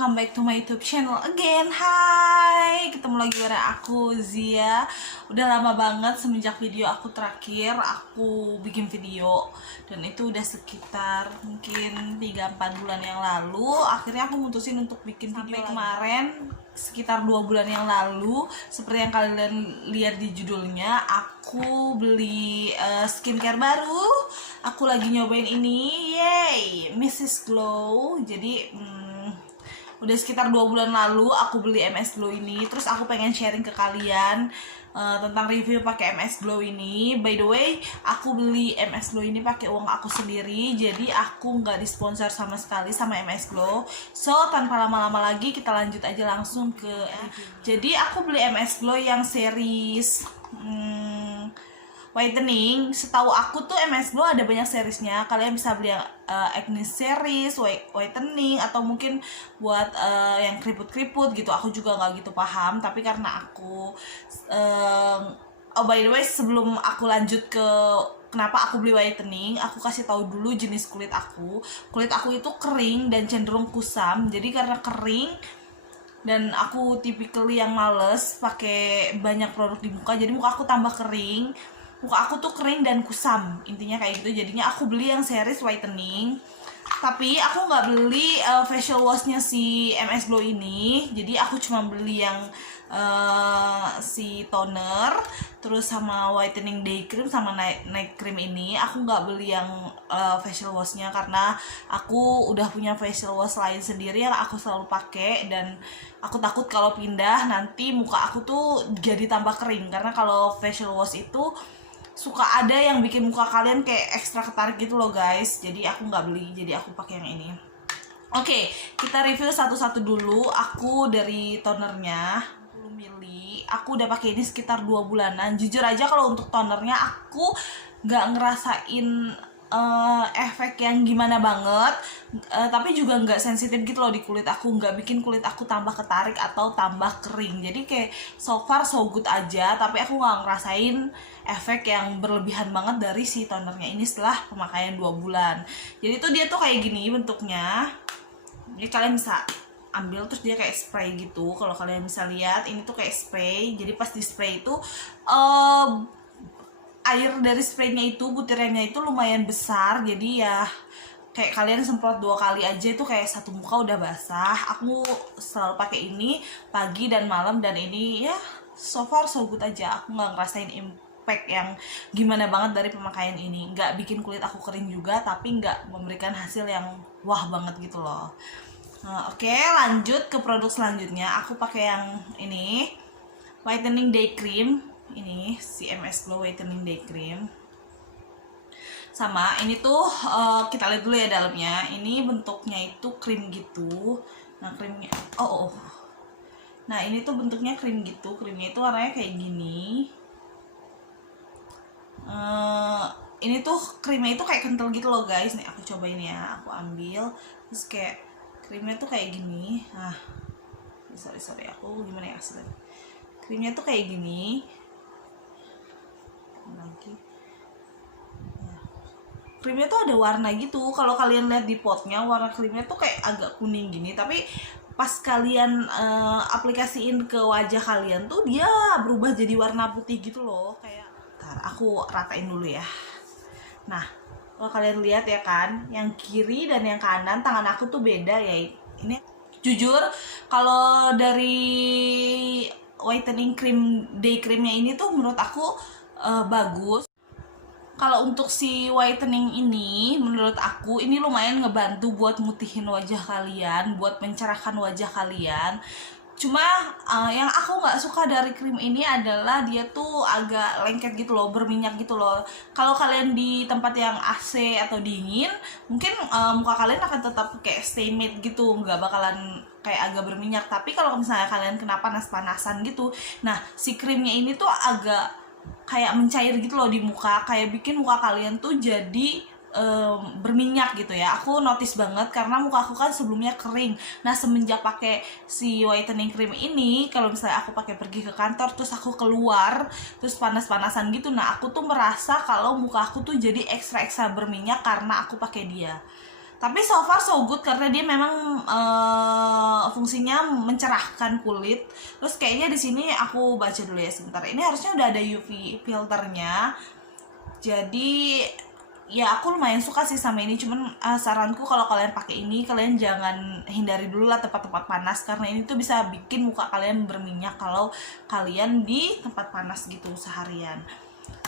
welcome back to my YouTube channel again. Hai, ketemu lagi bareng aku Zia. Udah lama banget semenjak video aku terakhir aku bikin video, dan itu udah sekitar mungkin 3-4 bulan yang lalu. Akhirnya aku mutusin untuk bikin video kemarin, sekitar 2 bulan yang lalu. Seperti yang kalian lihat di judulnya, aku beli skincare baru. Aku lagi nyobain ini, yay, Mrs. Glow. Jadi udah sekitar 2 bulan lalu aku beli MS Glow ini. Terus aku pengen sharing ke kalian tentang review pakai MS Glow ini. By the way, aku beli MS Glow ini pakai uang aku sendiri, jadi aku nggak disponsor sama sekali sama MS Glow. So tanpa lama-lama lagi, kita lanjut aja langsung ke jadi aku beli MS Glow yang series whitening. Setahu aku tuh MS Glow ada banyak seriesnya. Kalian bisa beli yang acne series, whitening, atau mungkin buat yang keriput-keriput gitu. Aku juga nggak gitu paham. Tapi karena aku oh by the way, sebelum aku lanjut ke kenapa aku beli whitening, aku kasih tahu dulu jenis kulit aku. Kulit aku itu kering dan cenderung kusam. Jadi karena kering dan aku typically yang males pakai banyak produk di muka, jadi muka aku tambah kering. Muka aku tuh kering dan kusam, intinya kayak gitu. Jadinya aku beli yang series whitening. Tapi aku nggak beli facial washnya si MS Glow ini. Jadi aku cuma beli yang si toner, terus sama whitening day cream, sama night cream ini. Aku nggak beli yang facial washnya karena aku udah punya facial wash lain sendiri yang aku selalu pakai, dan aku takut kalau pindah nanti muka aku tuh jadi tambah kering. Karena kalau facial wash itu suka ada yang bikin muka kalian kayak ekstra ketarik gitu loh guys. Jadi aku nggak beli, jadi aku pakai yang ini. Oke, kita review satu-satu dulu. Aku dari tonernya 10 ml. Aku udah pakai ini sekitar 2 bulanan. Jujur aja kalau untuk tonernya aku nggak ngerasain efek yang gimana banget, tapi juga nggak sensitif gitu loh di kulit aku, nggak bikin kulit aku tambah ketarik atau tambah kering. Jadi kayak so far so good aja, tapi aku nggak ngerasain efek yang berlebihan banget dari si tonernya ini setelah pemakaian 2 bulan. Jadi tuh dia tuh kayak gini bentuknya. Jadi kalian bisa ambil, terus dia kayak spray gitu. Kalau kalian bisa lihat, ini tuh kayak spray. Jadi pas di spray itu air dari spraynya itu, butirannya itu lumayan besar. Jadi ya kayak kalian semprot 2 kali aja itu kayak satu muka udah basah. Aku selalu pakai ini pagi dan malam, dan ini ya so far so good aja. Aku nggak ngerasain impact yang gimana banget dari pemakaian ini. Nggak bikin kulit aku kering juga, tapi nggak memberikan hasil yang wah banget gitu loh. Oke, lanjut ke produk selanjutnya. Aku pakai yang ini, whitening day cream. Ini si MS Glow whitening day cream. Sama ini tuh kita lihat dulu ya dalamnya. Ini bentuknya itu krim gitu. Nah krimnya nah ini tuh bentuknya krim gitu. Krimnya itu warnanya kayak gini. Ini tuh krimnya itu kayak kental gitu loh guys. Nih aku cobain ya. Aku ambil, terus kayak krimnya tuh kayak gini. Nah sorry aku gimana ya hasilnya. Krimnya tuh kayak gini lagi. Krimnya tuh ada warna gitu. Kalau kalian lihat di potnya, warna krimnya tuh kayak agak kuning gini, tapi pas kalian aplikasiin ke wajah kalian tuh dia berubah jadi warna putih gitu loh. Kayak ntar aku ratain dulu ya. Nah kalau kalian lihat ya kan, yang kiri dan yang kanan tangan aku tuh beda ya. Ini jujur kalau dari whitening cream day creamnya ini tuh menurut aku bagus. Kalau untuk si whitening ini, menurut aku ini lumayan ngebantu buat mutihin wajah kalian, buat mencerahkan wajah kalian. Cuma yang aku nggak suka dari krim ini adalah dia tuh agak lengket gitu loh, berminyak gitu loh. Kalau kalian di tempat yang AC atau dingin, mungkin muka kalian akan tetap kayak stay matte gitu, nggak bakalan kayak agak berminyak. Tapi kalau misalnya kalian kena panas-panasan gitu, nah si krimnya ini tuh agak kayak mencair gitu loh di muka, kayak bikin muka kalian tuh jadi berminyak gitu ya. Aku notice banget karena muka aku kan sebelumnya kering. Nah semenjak pakai si whitening cream ini, kalau misalnya aku pakai pergi ke kantor, terus aku keluar terus panas-panasan gitu, nah aku tuh merasa kalau muka aku tuh jadi ekstra berminyak karena aku pakai dia. Tapi so far so good karena dia memang fungsinya mencerahkan kulit. Terus kayaknya di sini aku baca dulu ya sebentar. Ini harusnya udah ada UV filternya. Jadi ya aku lumayan suka sih sama ini, cuman saranku kalau kalian pakai ini, kalian jangan hindari dulu lah tempat-tempat panas karena ini tuh bisa bikin muka kalian berminyak kalau kalian di tempat panas gitu seharian.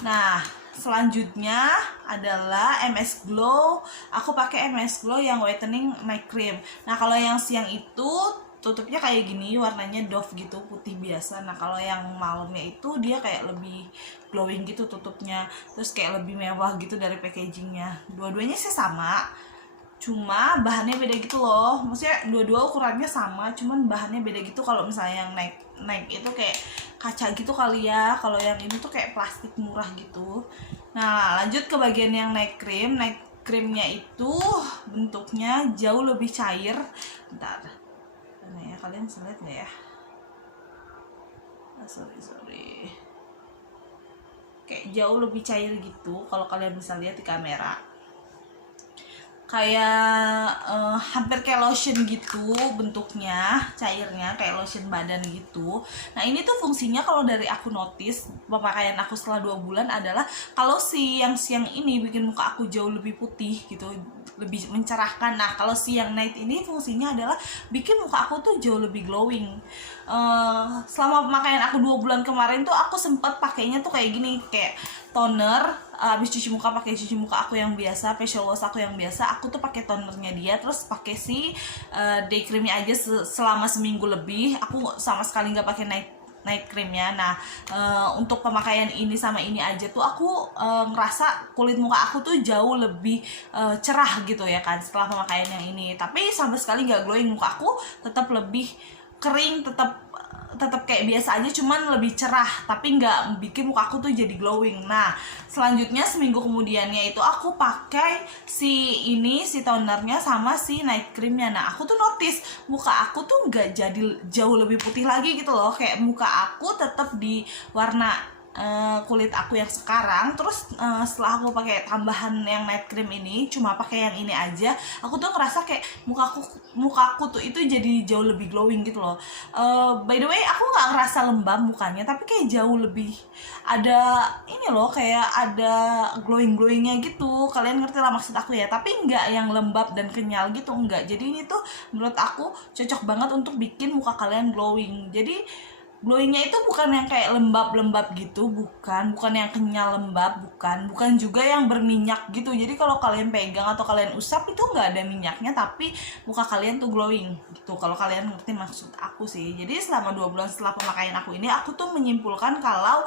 Nah, selanjutnya adalah MS Glow. Aku pakai MS Glow yang whitening night cream. Nah, kalau yang siang itu tutupnya kayak gini, warnanya dove gitu, putih biasa. Nah, kalau yang malamnya itu dia kayak lebih glowing gitu tutupnya, terus kayak lebih mewah gitu dari packagingnya. Dua-duanya sih sama, cuma bahannya beda gitu loh. Maksudnya dua-dua ukurannya sama, cuman bahannya beda gitu. Kalau misalnya yang naik itu kayak kaca gitu kali ya, kalau yang ini tuh kayak plastik murah gitu. Nah, lanjut ke bagian yang night cream. Night creamnya itu bentuknya jauh lebih cair. Bentar, nah ya, kalian bisa lihat nggak ya? Sorry, kayak jauh lebih cair gitu kalau kalian bisa lihat di kamera. Kayak hampir kayak lotion gitu bentuknya, cairnya kayak lotion badan gitu. Nah, ini tuh fungsinya kalau dari aku notice pemakaian aku setelah 2 bulan adalah kalau siang ini bikin muka aku jauh lebih putih gitu, lebih mencerahkan. Nah, kalau siang night ini fungsinya adalah bikin muka aku tuh jauh lebih glowing. Selama pemakaian aku 2 bulan kemarin tuh aku sempat pakainya tuh kayak gini, kayak toner, habis cuci muka pakai cuci muka aku yang biasa, facial wash aku yang biasa, aku tuh pakai tonernya dia, terus pakai si day creamnya aja selama seminggu lebih. Aku sama sekali nggak pakai night creamnya. Nah, untuk pemakaian ini sama ini aja tuh aku ngerasa kulit muka aku tuh jauh lebih cerah gitu ya kan setelah pemakaian yang ini. Tapi sama sekali nggak glowing, muka aku tetap lebih kering, tetap kayak biasa aja, cuman lebih cerah, tapi nggak bikin muka aku tuh jadi glowing. Nah, selanjutnya seminggu kemudiannya itu aku pakai si tonernya sama si night creamnya. Nah, aku tuh notice muka aku tuh nggak jadi jauh lebih putih lagi gitu loh, kayak muka aku tetap di warna kulit aku yang sekarang. Terus setelah aku pakai tambahan yang night cream ini, cuma pakai yang ini aja, aku tuh ngerasa kayak muka aku tuh itu jadi jauh lebih glowing gitu loh. By the way, aku nggak ngerasa lembab mukanya, tapi kayak jauh lebih ada ini loh, kayak ada glowingnya gitu. Kalian ngerti lah maksud aku ya, tapi nggak yang lembab dan kenyal gitu, enggak. Jadi ini tuh menurut aku cocok banget untuk bikin muka kalian glowing. Jadi glowingnya itu bukan yang kayak lembab gitu, bukan yang kenyal lembab, bukan juga yang berminyak gitu. Jadi kalau kalian pegang atau kalian usap itu nggak ada minyaknya, tapi muka kalian tuh glowing gitu. Kalau kalian ngerti maksud aku sih. Jadi selama 2 bulan setelah pemakaian aku ini, aku tuh menyimpulkan kalau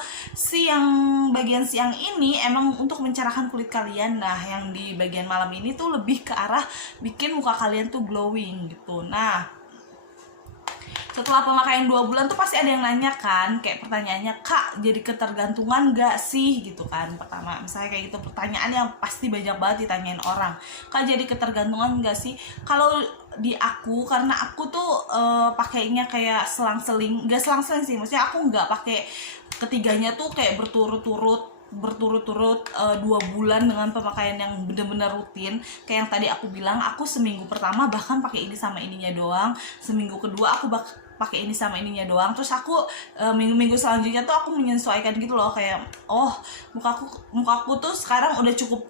bagian siang ini emang untuk mencerahkan kulit kalian. Nah, yang di bagian malam ini tuh lebih ke arah bikin muka kalian tuh glowing gitu. Nah, setelah pemakaian 2 bulan tuh pasti ada yang nanya kan, kayak pertanyaannya, Kak, jadi ketergantungan gak sih gitu kan. Pertama, misalnya kayak gitu, pertanyaan yang pasti banyak banget ditanyain orang, Kak, jadi ketergantungan gak sih? Kalau di aku, karena aku tuh pakainya kayak selang-seling, gak selang-seling sih, maksudnya aku nggak pakai ketiganya tuh kayak berturut-turut 2 bulan dengan pemakaian yang benar-benar rutin. Kayak yang tadi aku bilang, aku seminggu pertama bahkan pakai ini sama ininya doang, seminggu kedua aku pakai ini sama ininya doang, terus aku minggu-minggu selanjutnya tuh aku menyesuaikan gitu loh, kayak mukaku tuh sekarang udah cukup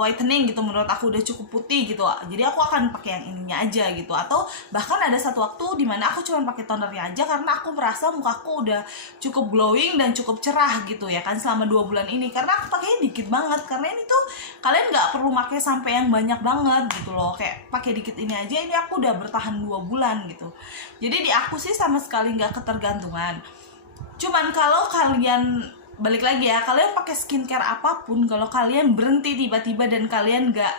whitening gitu, menurut aku udah cukup putih gitu, jadi aku akan pakai yang ininya aja gitu. Atau bahkan ada satu waktu dimana aku cuma pakai tonernya aja karena aku merasa mukaku udah cukup glowing dan cukup cerah gitu ya kan selama 2 bulan ini, karena aku pakainya dikit banget. Karena ini tuh kalian nggak perlu pakai sampai yang banyak banget gitu loh, kayak pakai dikit ini aja, ini aku udah bertahan 2 bulan gitu. Jadi di aku sih sama sekali nggak ketergantungan. Cuman kalau kalian balik lagi ya, kalian pakai skincare apapun, kalau kalian berhenti tiba-tiba dan kalian nggak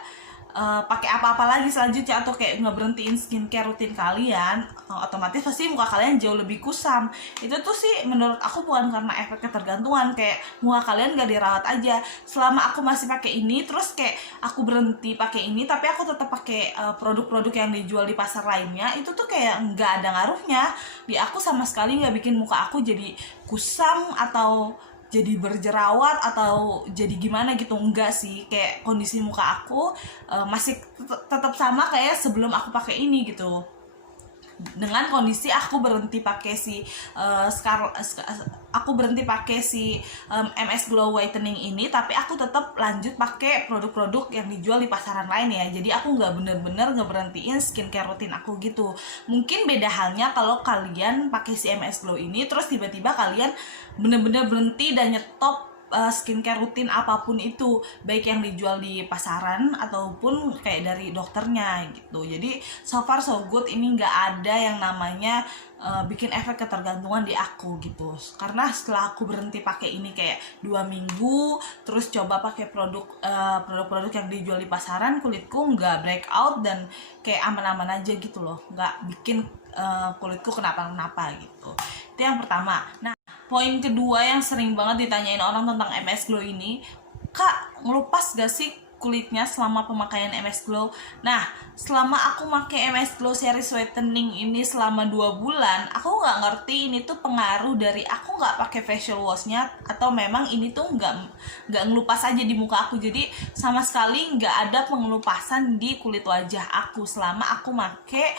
pakai apa-apa lagi selanjutnya, atau kayak nggak berhentiin skincare rutin kalian, otomatis pasti muka kalian jauh lebih kusam. Itu tuh sih menurut aku bukan karena efek ketergantungan, kayak muka kalian nggak dirawat aja. Selama aku masih pakai ini, terus kayak aku berhenti pakai ini, tapi aku tetap pakai produk-produk yang dijual di pasar lainnya, itu tuh kayak nggak ada ngaruhnya di aku sama sekali, nggak bikin muka aku jadi kusam atau jadi berjerawat atau jadi gimana gitu, enggak sih. Kayak kondisi muka aku masih tetap sama kayak sebelum aku pakai ini gitu, dengan kondisi aku berhenti pakai si aku berhenti pakai si MS Glow Whitening ini, tapi aku tetap lanjut pakai produk-produk yang dijual di pasaran lain ya. Jadi aku nggak bener-bener ngeberhentiin skincare rutin aku gitu. Mungkin beda halnya kalau kalian pakai si MS Glow ini terus tiba-tiba kalian bener-bener berhenti dan nyetop skincare rutin apapun itu, baik yang dijual di pasaran ataupun kayak dari dokternya gitu. Jadi so far so good, ini nggak ada yang namanya bikin efek ketergantungan di aku gitu. Karena setelah aku berhenti pakai ini kayak 2 minggu, terus coba pakai produk-produk yang dijual di pasaran, kulitku nggak breakout dan kayak aman-aman aja gitu loh, nggak bikin kulitku kenapa-kenapa gitu. Itu yang pertama. Nah, poin kedua yang sering banget ditanyain orang tentang MS Glow ini, Kak, ngelupas gak sih kulitnya selama pemakaian MS Glow? Nah, selama aku pakai MS Glow Series Whitening ini selama 2 bulan, aku nggak ngerti ini tuh pengaruh dari aku nggak pakai facial washnya atau memang ini tuh nggak ngelupas aja di muka aku. Jadi sama sekali nggak ada pengelupasan di kulit wajah aku selama aku pakai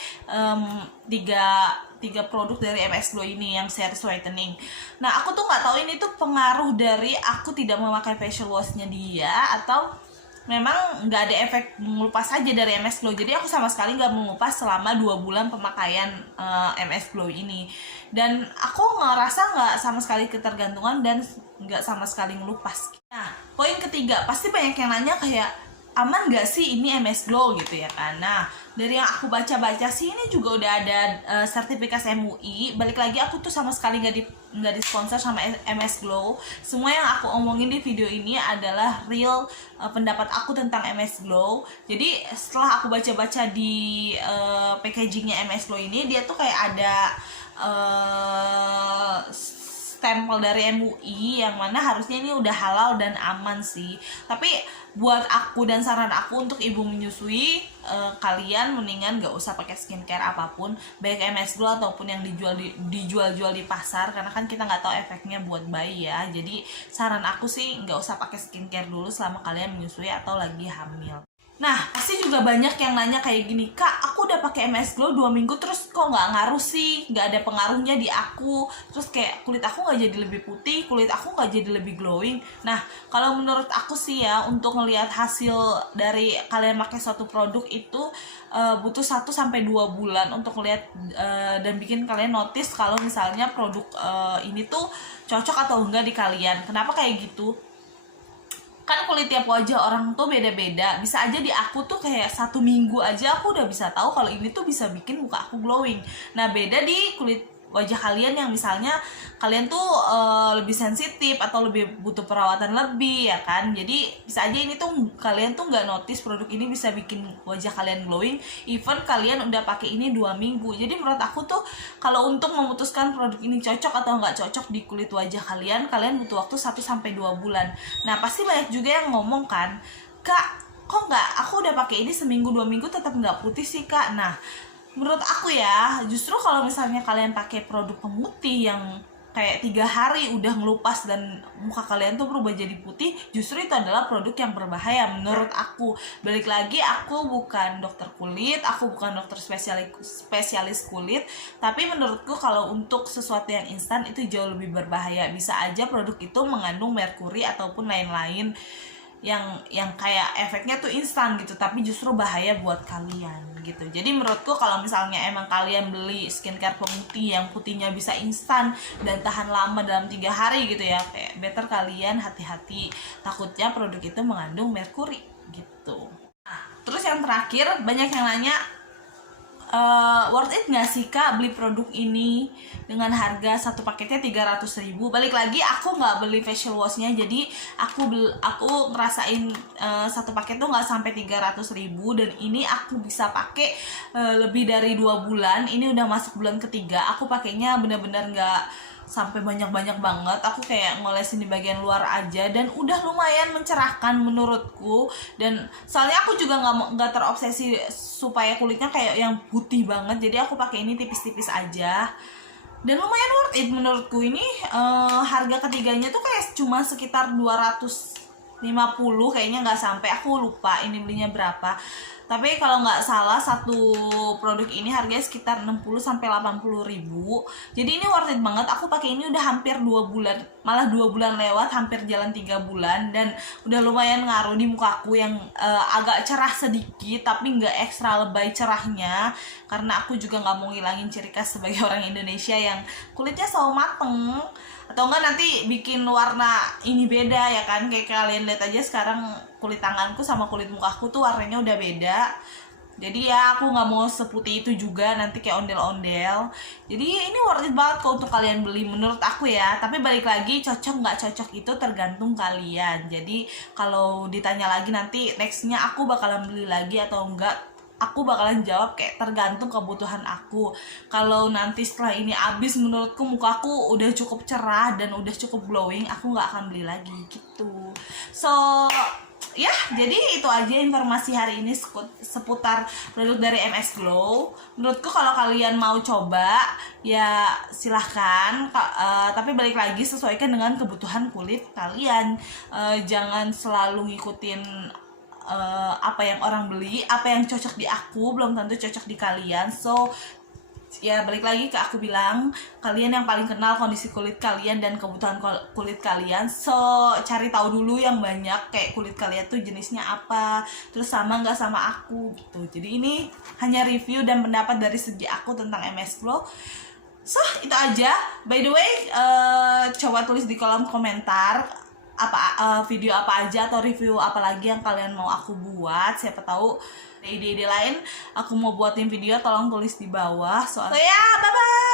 tiga produk dari MS Glow ini yang series whitening. Nah, aku tuh nggak tahu ini tuh pengaruh dari aku tidak memakai facial washnya dia atau memang nggak ada efek mengelupas saja dari MS Glow. Jadi aku sama sekali nggak mengelupas selama 2 bulan pemakaian MS Glow ini, dan aku ngerasa nggak sama sekali ketergantungan dan nggak sama sekali ngelupas. Nah, poin ketiga, pasti banyak yang nanya kayak, aman gak sih ini MS Glow gitu ya kan. Nah, dari yang aku baca-baca sih ini juga udah ada sertifikasi MUI. Balik lagi, aku tuh sama sekali nggak disponsor sama MS Glow. Semua yang aku omongin di video ini adalah real pendapat aku tentang MS Glow. Jadi setelah aku baca-baca di packagingnya MS Glow ini, dia tuh kayak ada stempel dari MUI yang mana harusnya ini udah halal dan aman sih. Tapi buat aku dan saran aku untuk ibu menyusui, kalian mendingan gak usah pakai skincare apapun, baik MS Glow ataupun yang dijual di pasar, karena kan kita nggak tahu efeknya buat bayi ya. Jadi saran aku sih nggak usah pakai skincare dulu selama kalian menyusui atau lagi hamil. Nah, pasti juga banyak yang nanya kayak gini, Kak, aku udah pakai MS Glow 2 minggu terus kok nggak ngaruh sih, nggak ada pengaruhnya di aku, terus kayak kulit aku nggak jadi lebih putih, kulit aku nggak jadi lebih glowing. Nah, kalau menurut aku sih ya, untuk ngelihat hasil dari kalian pakai suatu produk itu butuh 1-2 bulan untuk ngelihat dan bikin kalian notice kalau misalnya produk ini tuh cocok atau enggak di kalian. Kenapa kayak gitu? Kan kulit tiap wajah orang tuh beda-beda. Bisa aja di aku tuh kayak 1 minggu aja aku udah bisa tahu kalau ini tuh bisa bikin muka aku glowing. Nah, beda di kulit wajah kalian yang misalnya kalian tuh lebih sensitif atau lebih butuh perawatan lebih ya kan. Jadi bisa aja ini tuh kalian tuh nggak notice produk ini bisa bikin wajah kalian glowing even kalian udah pakai ini 2 minggu. Jadi menurut aku tuh kalau untuk memutuskan produk ini cocok atau nggak cocok di kulit wajah kalian butuh waktu 1-2 bulan. Nah, pasti banyak juga yang ngomong kan, Kak, kok nggak, aku udah pakai ini 1-2 minggu tetap nggak putih sih, Kak. Nah, menurut aku ya, justru kalau misalnya kalian pakai produk pemutih yang kayak 3 hari udah ngelupas dan muka kalian tuh berubah jadi putih, justru itu adalah produk yang berbahaya menurut aku. Balik lagi, aku bukan dokter kulit, aku bukan dokter spesialis kulit, tapi menurutku kalau untuk sesuatu yang instan itu jauh lebih berbahaya. Bisa aja produk itu mengandung merkuri ataupun lain-lain yang kayak efeknya tuh instan gitu, tapi justru bahaya buat kalian gitu. Jadi menurutku kalau misalnya emang kalian beli skincare pemutih yang putihnya bisa instan dan tahan lama dalam 3 hari gitu ya, kayak better kalian hati-hati, takutnya produk itu mengandung merkuri gitu. Nah, terus yang terakhir, banyak yang nanya, worth it gak sih, Kak, beli produk ini dengan harga satu paketnya 300.000? Balik lagi, aku nggak beli facial washnya, jadi aku ngerasain satu paket tuh nggak sampai 300.000, dan ini aku bisa pakai lebih dari 2 bulan. Ini udah masuk bulan ketiga, aku pakainya bener-bener nggak sampai banyak-banyak banget. Aku kayak ngolesin di bagian luar aja dan udah lumayan mencerahkan menurutku. Dan soalnya aku juga nggak terobsesi supaya kulitnya kayak yang putih banget, jadi aku pakai ini tipis-tipis aja. dan lumayan worth it menurutku. Ini harga ketiganya tuh kayak cuma sekitar 250 kayaknya, nggak sampai, aku lupa ini belinya berapa. Tapi kalau nggak salah satu produk ini harganya sekitar 60-80 ribu. Jadi ini worth it banget. Aku pakai ini udah hampir 2 bulan, malah 2 bulan lewat, hampir jalan 3 bulan, dan udah lumayan ngaruh di mukaku yang agak cerah sedikit tapi nggak ekstra lebay cerahnya, karena aku juga nggak mau ngilangin ciri khas sebagai orang Indonesia yang kulitnya selalu mateng, atau enggak nanti bikin warna ini beda ya kan. Kayak kalian lihat aja sekarang kulit tanganku sama kulit mukaku tuh warnanya udah beda. Jadi ya aku nggak mau seputih itu juga nanti kayak ondel-ondel. Jadi ini worth it banget kok untuk kalian beli menurut aku ya. Tapi balik lagi, cocok nggak cocok itu tergantung kalian. Jadi kalau ditanya lagi nanti nextnya aku bakalan beli lagi atau enggak, aku bakalan jawab kayak tergantung kebutuhan aku. Kalau nanti setelah ini habis menurutku mukaku udah cukup cerah dan udah cukup glowing, aku nggak akan beli lagi gitu. So ya, jadi itu aja informasi hari ini seputar produk dari MS Glow. Menurutku kalau kalian mau coba ya silahkan, tapi balik lagi sesuaikan dengan kebutuhan kulit kalian. Jangan selalu ngikutin apa yang orang beli. Apa yang cocok di aku belum tentu cocok di kalian. So ya balik lagi ke aku bilang, kalian yang paling kenal kondisi kulit kalian dan kebutuhan kulit kalian. So cari tahu dulu yang banyak, kayak kulit kalian tuh jenisnya apa, terus sama nggak sama aku gitu. Jadi ini hanya review dan pendapat dari segi aku tentang MS Glow. So itu aja. By the way, coba tulis di kolom komentar apa video apa aja atau review apa lagi yang kalian mau aku buat. Siapa tahu ide-ide lain aku mau buatin video, tolong tulis di bawah. So ya, bye bye.